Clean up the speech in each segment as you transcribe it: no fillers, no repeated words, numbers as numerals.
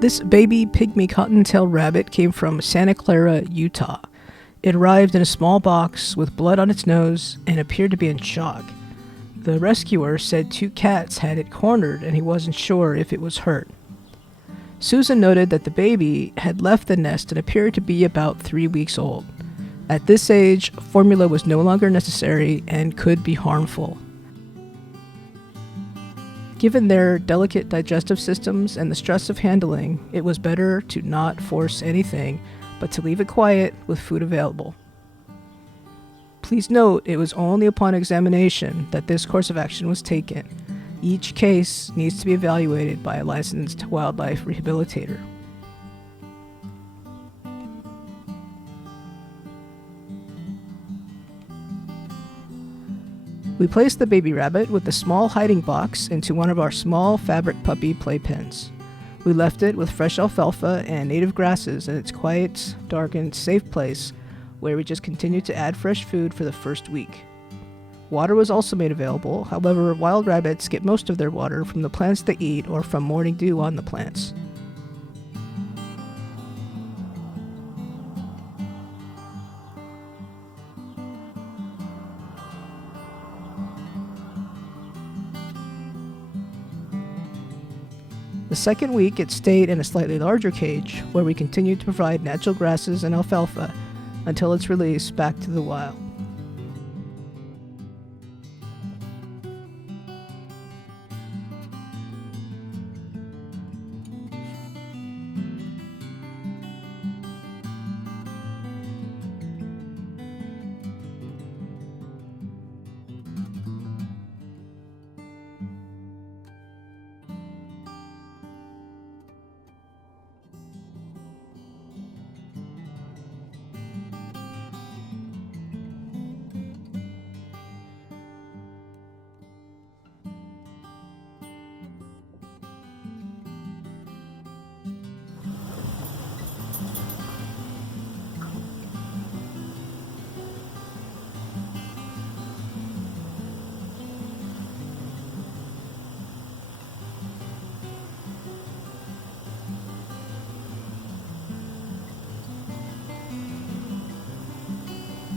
This baby pygmy cottontail rabbit came from Santa Clara, Utah. It arrived in a small box with blood on its nose and appeared to be in shock. The rescuer said 2 cats had it cornered and he wasn't sure if it was hurt. Susan noted that the baby had left the nest and appeared to be about 3 weeks old. At this age, formula was no longer necessary and could be harmful. Given their delicate digestive systems and the stress of handling, it was better to not force anything, but to leave it quiet with food available. Please note, it was only upon examination that this course of action was taken. Each case needs to be evaluated by a licensed wildlife rehabilitator. We placed the baby rabbit with a small hiding box into one of our small fabric puppy playpens. We left it with fresh alfalfa and native grasses in its quiet, darkened, safe place where we just continued to add fresh food for the first week. Water was also made available, however, wild rabbits get most of their water from the plants they eat or from morning dew on the plants. The second week, it stayed in a slightly larger cage, where we continued to provide natural grasses and alfalfa until its release back to the wild.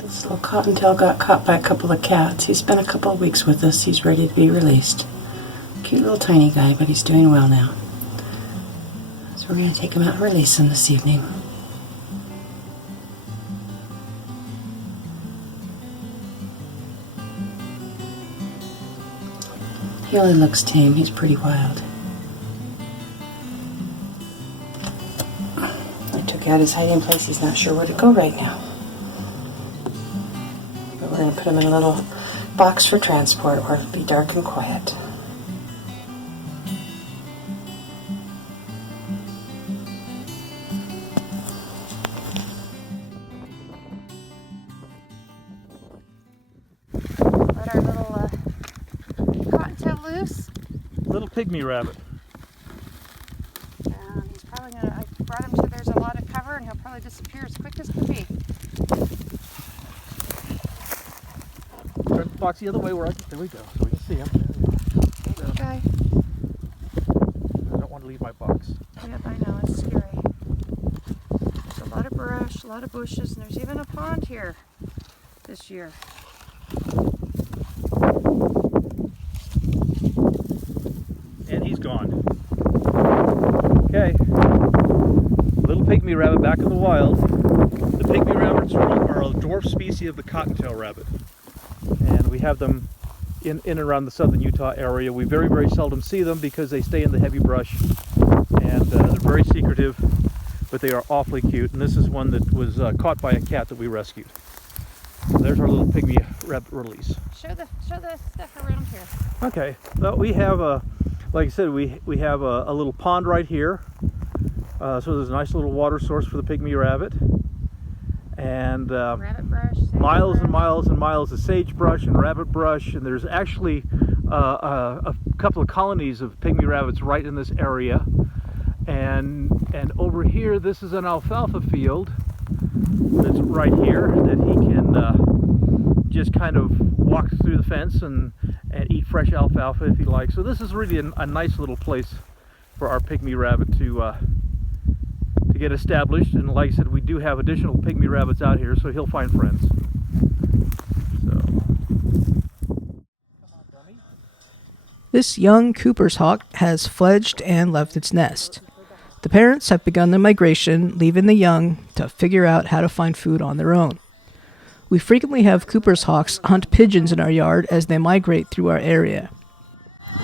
This little Cottontail got caught by a couple of cats. He's been a couple of weeks with us. He's ready to be released. Cute little tiny guy, but he's doing well now. So we're going to take him out and release him this evening. He only looks tame. He's pretty wild. I took out his hiding place. He's not sure where to go right now. But we're going to put him in a little box for transport where it'll be dark and quiet. Let our little Cottontail loose. Little pygmy rabbit. And he's probably going to, I brought him to, there's a lot of cover and he'll probably disappear as quick as can be. Turn the box the other way where I can, there we go, so we can see him. There we go. Okay. I don't want to leave my box. Yep, I know, it's scary. There's a lot of brush, a lot of bushes, and there's even a pond here this year. And he's gone. Okay, little pygmy rabbit back in the wild. The pygmy rabbits are a dwarf species of the Cottontail rabbit. And we have them in and around the southern Utah area. We very, very seldom see them because they stay in the heavy brush. And they're very secretive, but they are awfully cute. And this is one that was caught by a cat that we rescued. So there's our little pygmy rabbit release. Show the stuff around here. Okay, well, we have a, like I said, we have a little pond right here. So there's a nice little water source for the pygmy rabbit. And Rabbit brush, miles sagebrush. and miles and miles of sagebrush and rabbit brush. And there's actually a couple of colonies of pygmy rabbits right in this area. And over here, this is an alfalfa field that's right here that he can just kind of walk through the fence and eat fresh alfalfa if he likes. So this is really a nice little place for our pygmy rabbit to to get established. And like I said, we do have additional pygmy rabbits out here, so he'll find friends. This young Cooper's hawk has fledged and left its nest. The parents have begun their migration, leaving the young to figure out how to find food on their own. We frequently have Cooper's hawks hunt pigeons in our yard as they migrate through our area.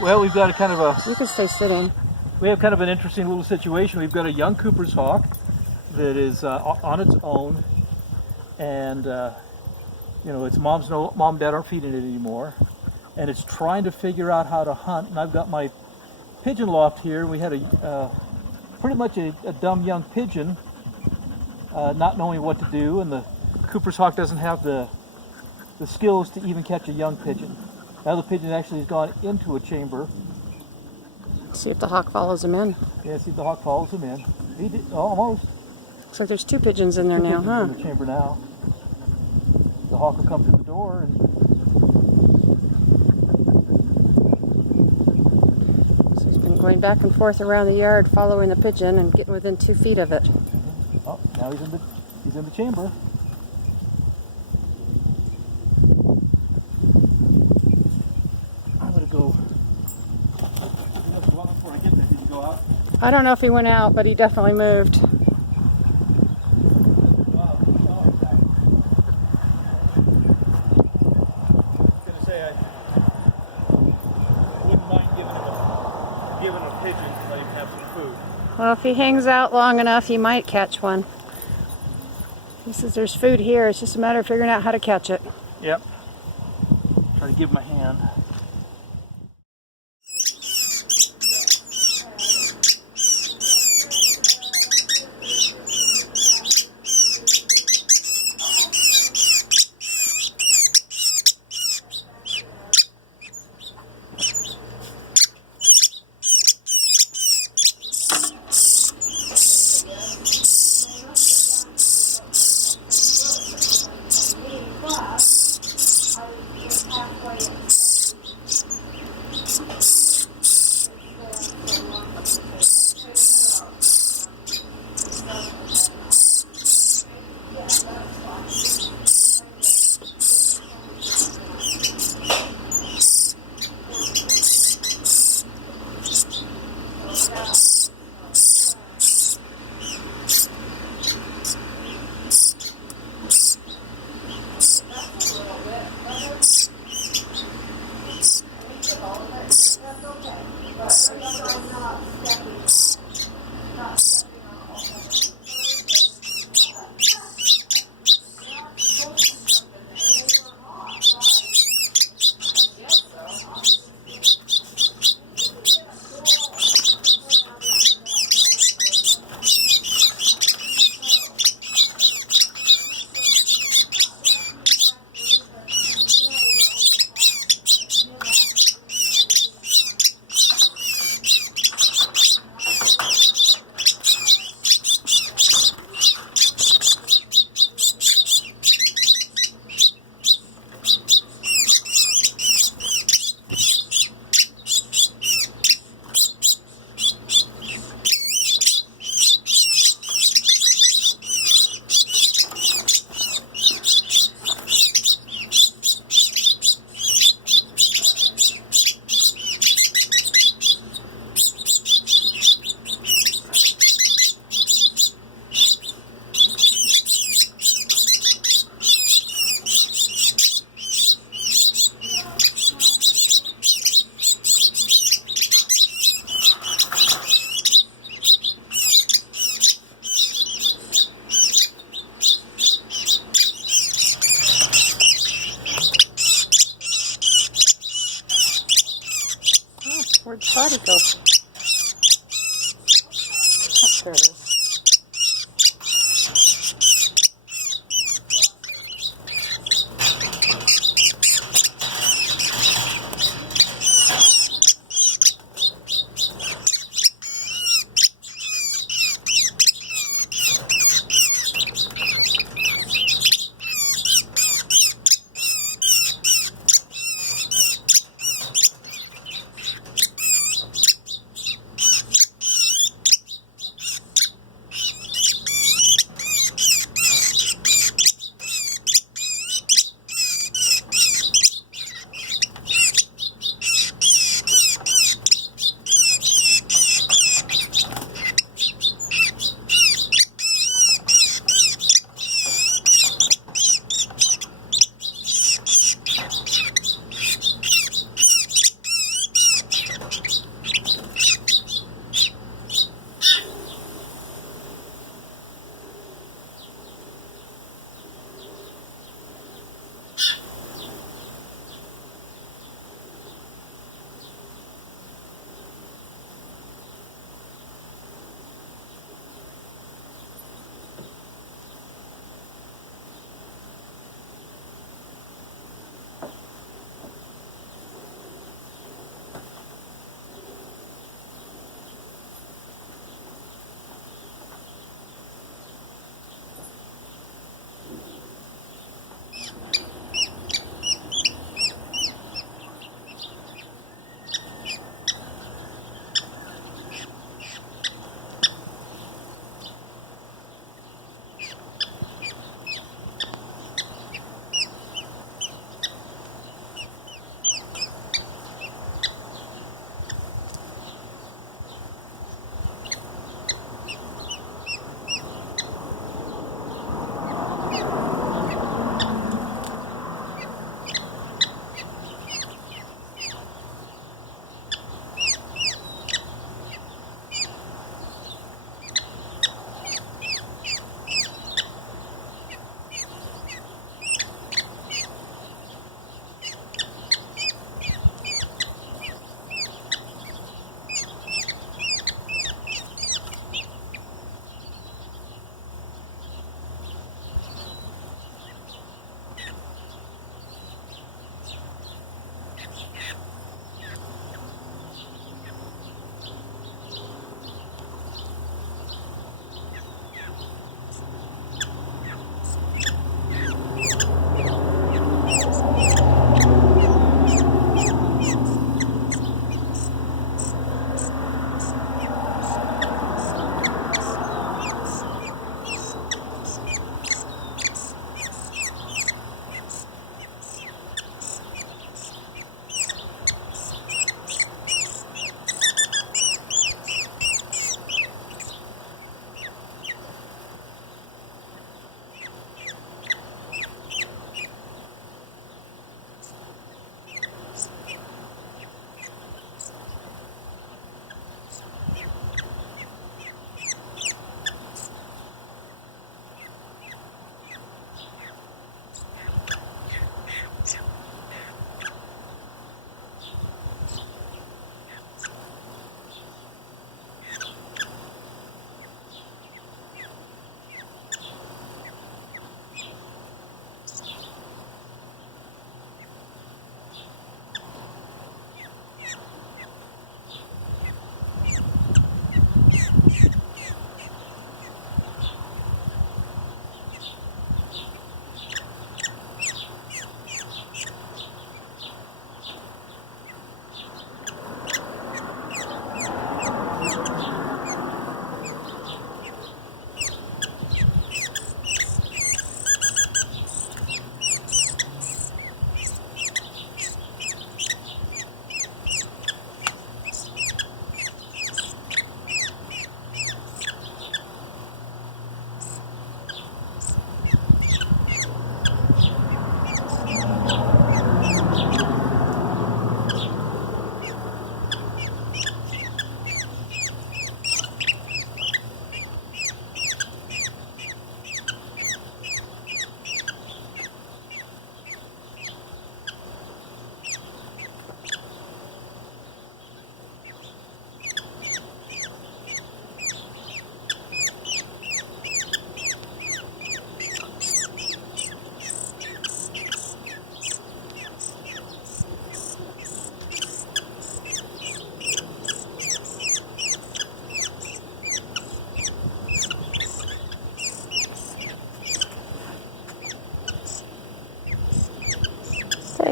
Well, we've got a kind of a... You can stay sitting. We have kind of an interesting little situation. We've got a young Cooper's hawk that is on its own, and you know, its mom and dad aren't feeding it anymore, and it's trying to figure out how to hunt. And I've got my pigeon loft here. We had a pretty much a dumb young pigeon, not knowing what to do, and the Cooper's hawk doesn't have the skills to even catch a young pigeon. Now the pigeon actually has gone into a chamber. See if the hawk follows him in. Yeah, see if the hawk follows him in. He did, almost. Looks like there's 2 pigeons in there now, huh? In the chamber now. The hawk will come through the door and... So he's been going back and forth around the yard, following the pigeon and getting within 2 feet of it. Oh, now he's in the chamber. I'm gonna go. Before I get there, did you go out? I don't know if he went out, but he definitely moved. Well, if he hangs out long enough, he might catch one. He says there's food here. It's just a matter of figuring out how to catch it. Yep. Try to give him a hand. Where'd Spotty go? Oh, there it is.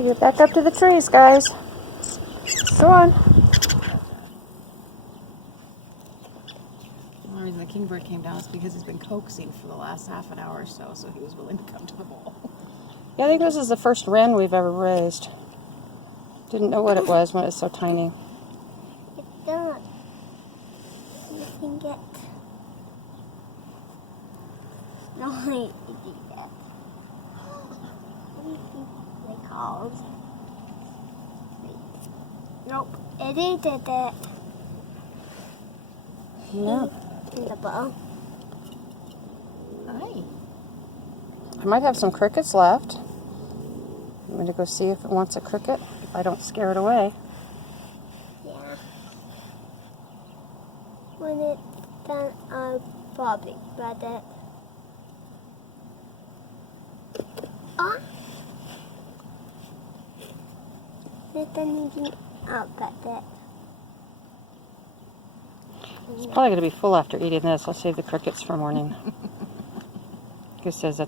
Okay, you're back up to the trees, guys. Go on. The only reason the kingbird came down is because he's been coaxing for the last half an hour or so, so he was willing to come to the bowl. Yeah, I think this is the first wren we've ever raised. Didn't know what it was when it was so tiny. It's done. You can get. No, you do that. What do you think they're called? Nope. Eddie did it. Yeah. In the bowl. Hi. I might have some crickets left. I'm going to go see if it wants a cricket. If I don't scare it away. Yeah. When it's done, I'll probably spread it. Ah. Then I'll pet it. It's probably going to be full after eating this. I'll save the crickets for morning. It says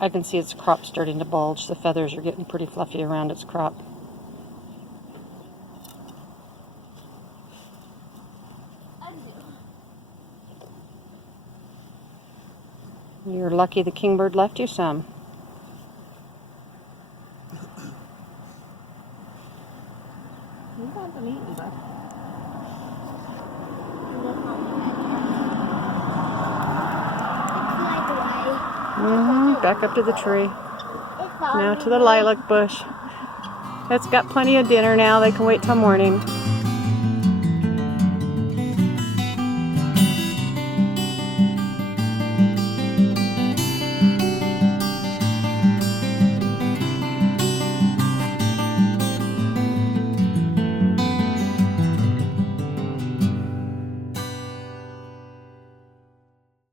I can see its crop starting to bulge. The feathers are getting pretty fluffy around its crop. You're lucky the kingbird left you some. You haven't been eating, but Back up to the tree. Now to the lilac bush. It's got plenty of dinner now. They can wait till morning.